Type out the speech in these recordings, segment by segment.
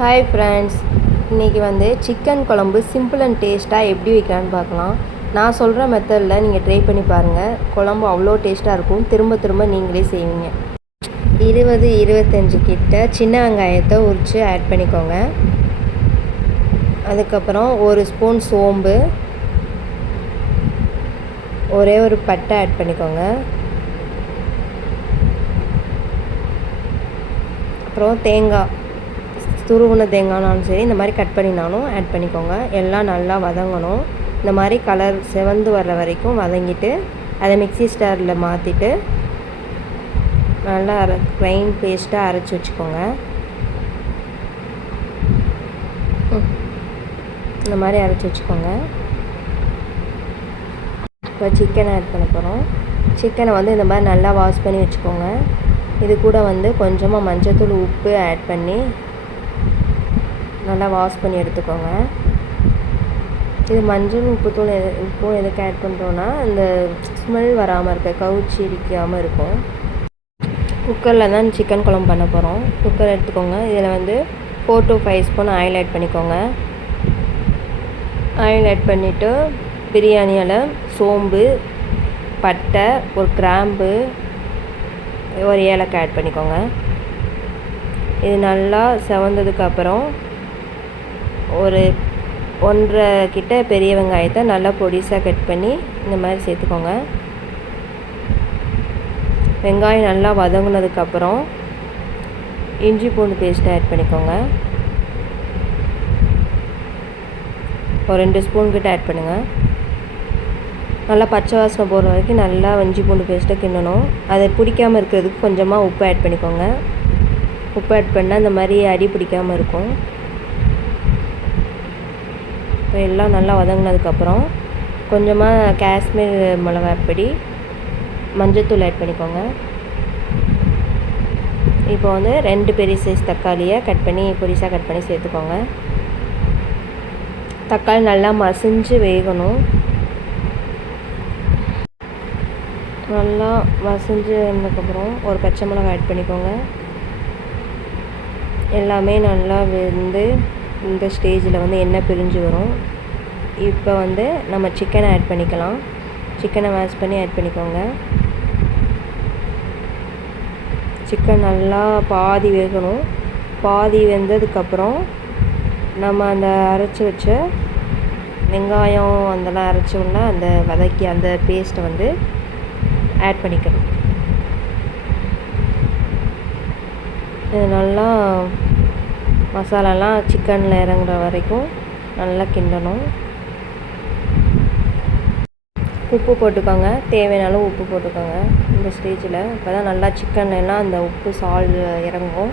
Hi friends, இன்றைக்கி வந்து chicken குழம்பு சிம்பிள் அண்ட் டேஸ்ட்டாக எப்படி வைக்கலான்னு பார்க்கலாம். நான் சொல்கிற மெத்தடில் நீங்கள் ட்ரை பண்ணி பாருங்கள். குழம்பு அவ்வளோ டேஸ்ட்டாக இருக்கும். திரும்ப திரும்ப நீங்களே செய்வீங்க. 20-25 கிட்ட சின்ன வெங்காயத்தை உரித்து ஆட் பண்ணிக்கோங்க. அதுக்கப்புறம் 1 ஸ்பூன் சோம்பு, ஒரே ஒரு பட்டை ஆட் பண்ணிக்கோங்க. அப்புறம் தேங்காய், துருவின தேங்காய்னாலும் சரி, இந்த மாதிரி கட் பண்ணினாலும் ஆட் பண்ணிக்கோங்க. எல்லாம் நல்லா வதங்கணும். இந்த மாதிரி கலர் செவந்து வர்ற வரைக்கும் வதங்கிட்டு அதை மிக்ஸி ஸ்டாரில் மாற்றிட்டு நல்லா க்ரைன் பேஸ்ட்டாக அரைச்சி வச்சுக்கோங்க. இந்த மாதிரி அரைச்சி வச்சுக்கோங்க. இப்போ சிக்கனை ஆட் பண்ண போகிறோம். சிக்கனை வந்து இந்த மாதிரி நல்லா வாஷ் பண்ணி வச்சுக்கோங்க. இது கூட வந்து கொஞ்சமாக மஞ்சள்தூள், உப்பு ஆட் பண்ணி நல்லா வாஷ் பண்ணி எடுத்துக்கோங்க. இது மஞ்சள் உப்புத்தூள் உப்பும் எதுக்கு ஆட் பண்ணுறோன்னா இந்த ஸ்மெல் வராமல் இருக்க, கவுச்சி இடிக்காமல் இருக்கும். குக்கரில் தான் சிக்கன் குழம்பு பண்ண போகிறோம். குக்கர் எடுத்துக்கோங்க. இதில் வந்து 4 to 5 ஸ்பூன் ஆயில் ஆட் பண்ணிக்கோங்க. ஆயில் ஆட் பண்ணிவிட்டு பிரியாணி இலை, சோம்பு, பட்டை, ஒரு கிராம்பு, ஒரு ஏலக்காய் ஆட் பண்ணிக்கோங்க. இது நல்லா செவந்ததுக்கப்புறம் ஒரு 1.5 கிட்ட பெரிய வெங்காயத்தை நல்லா பொடிசாக கட் பண்ணி இந்த மாதிரி சேர்த்துக்கோங்க. வெங்காயம் நல்லா வதங்கினதுக்கப்புறம் இஞ்சி பூண்டு பேஸ்ட்டை ஆட் பண்ணிக்கோங்க. ஒரு 2 ஸ்பூன் கிட்ட ஆட் பண்ணுங்கள். நல்லா பச்சை வாசனை போகிற வரைக்கும் நல்லா இஞ்சி பூண்டு பேஸ்ட்டை கிண்டணும். அதை பிடிக்காமல் இருக்கிறதுக்கு கொஞ்சமாக உப்பு ஆட் பண்ணிக்கோங்க. உப்பு ஆட் பண்ணால் இந்த மாதிரி அடி பிடிக்காமல் இருக்கும். இப்போ எல்லாம் நல்லா வதங்கினதுக்கப்புறம் கொஞ்சமாக காஷ்மீர் மிளகாய், மஞ்சத்தூள் ஆட் பண்ணிக்கோங்க. இப்போ வந்து 2 பெரிய சைஸ் தக்காளியை கட் பண்ணி பொடிசாக கட் பண்ணி சேர்த்துக்கோங்க. தக்காளி நல்லா மசிஞ்சு வேகணும். நல்லா மசிஞ்சு வந்ததுக்கப்புறம் ஒரு பச்சை மிளகாய் ஆட் பண்ணிக்கோங்க. எல்லாமே நல்லா வெந்து இந்த ஸ்டேஜில் வந்து எண்ணெய் பிரிஞ்சு வரும். இப்போ வந்து நம்ம சிக்கனை ஆட் பண்ணிக்கலாம். சிக்கனை வாஷ் பண்ணி ஆட் பண்ணிக்கோங்க. சிக்கன் நல்லா பாதி வேகணும். பாதி வெந்ததுக்கப்புறம் நம்ம அந்த அரைச்சி வச்ச வெங்காயம் அதெல்லாம் அரைச்சோம்னா அந்த வதக்கி அந்த பேஸ்ட்டை வந்து ஆட் பண்ணிக்கணும். இது நல்லா மசாலாலாம் சிக்கனில் இறங்குற வரைக்கும் நல்லா கிண்டணும். உப்பு போட்டுக்கோங்க. தேவையான அளவு உப்பு போட்டுக்கோங்க இந்த ஸ்டேஜில். இப்போ தான் நல்லா சிக்கன்லாம் அந்த உப்பு இறங்கும்.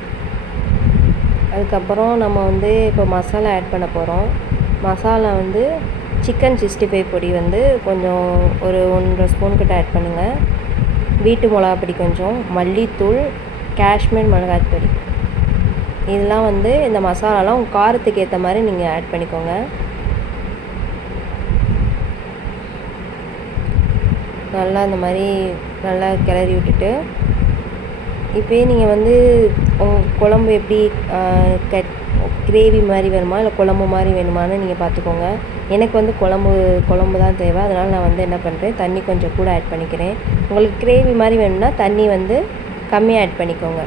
அதுக்கப்புறம் நம்ம வந்து இப்போ மசாலா ஆட் பண்ண போகிறோம். மசாலா வந்து சிக்கன் 65 பொடி வந்து கொஞ்சம் ஒரு 1.5 ஸ்பூன் கிட்ட ஆட் பண்ணுங்கள். வீட்டு மிளகா பொடி கொஞ்சம், மல்லித்தூள், காஷ்மீர் மிளகாய் பொடி, இதெல்லாம் வந்து இந்த மசாலாலாம் உங்கள் காரத்துக்கு ஏற்ற மாதிரி நீங்கள் ஆட் பண்ணிக்கோங்க. நல்லா இந்த மாதிரி நல்லா கிளறி விட்டுட்டு இப்போயே நீங்கள் வந்து குழம்பு எப்படி கிரேவி மாதிரி வேணுமா இல்லை குழம்பு மாதிரி வேணுமான்னு நீங்கள் பார்த்துக்கோங்க. எனக்கு வந்து குழம்பு தான் தேவை. அதனால் நான் வந்து என்ன பண்ணுறேன், தண்ணி கொஞ்சம் கூட ஆட் பண்ணிக்கிறேன். உங்களுக்கு கிரேவி மாதிரி வேணும்னா தண்ணி வந்து கம்மியாக ஆட் பண்ணிக்கோங்க.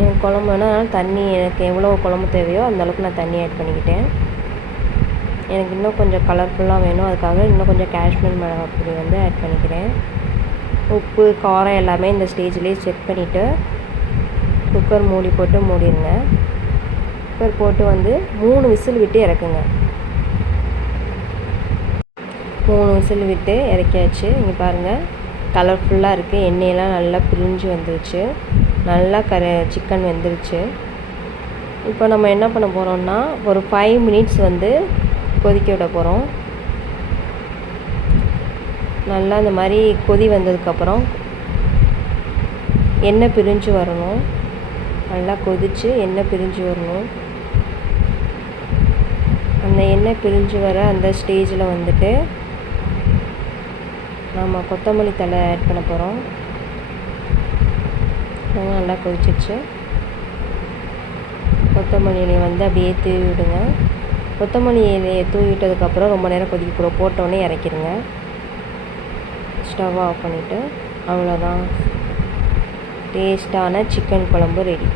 எனக்கு குழம்பு வேணால் தண்ணி எனக்கு எவ்வளோ குழம்பு தேவையோ அந்தளவுக்கு நான் தண்ணி ஆட் பண்ணிக்கிட்டேன். எனக்கு இன்னும் கொஞ்சம் கலர்ஃபுல்லாக வேணும். அதுக்காக இன்னும் கொஞ்சம் காஷ்மீர் மிளகாய் பொடி வந்து ஆட் பண்ணிக்கிறேன். உப்பு, காரம் எல்லாமே இந்த ஸ்டேஜ்லேயே செக் பண்ணிவிட்டு குக்கர் மூடி போட்டு மூடிடுங்க. குக்கர் போட்டு வந்து 3 விசில் விட்டு இறக்குங்க. 3 விசில் விட்டு இறக்கியாச்சு. இங்கே பாருங்கள், கலர்ஃபுல்லாக இருக்குது. எண்ணெயெல்லாம் நல்லா பிரிஞ்சு வந்துருச்சு. நல்லா சிக்கன் வெந்துருச்சு. இப்போ நம்ம என்ன பண்ண போகிறோம்னா ஒரு 5 மினிட்ஸ் வந்து கொதிக்க விட போகிறோம். நல்லா இந்த மாதிரி கொதி வந்ததுக்கப்புறம் எண்ணெய் பிரிஞ்சு வரணும். நல்லா கொதித்து எண்ணெய் பிரிஞ்சு வரணும். அந்த எண்ணெய் பிரிஞ்சு வர அந்த ஸ்டேஜில் வந்துட்டு நம்ம கொத்தமல்லி தழை ஆட் பண்ண போகிறோம். நல்லா கொதிச்சிச்சு. கொத்தமல்லி இலையை வந்து அப்படியே தூவி விடுங்க. கொத்தமல்லி இலையை தூவி விட்டதுக்கப்புறம் ரொம்ப நேரம் கொதிக்கக்கூடாது, போட்டோடனே இறக்கிடுங்க. ஸ்டவ் ஆஃப் பண்ணிவிட்டு அவ்வளோதான், டேஸ்ட்டான சிக்கன் குழம்பு ரெடி.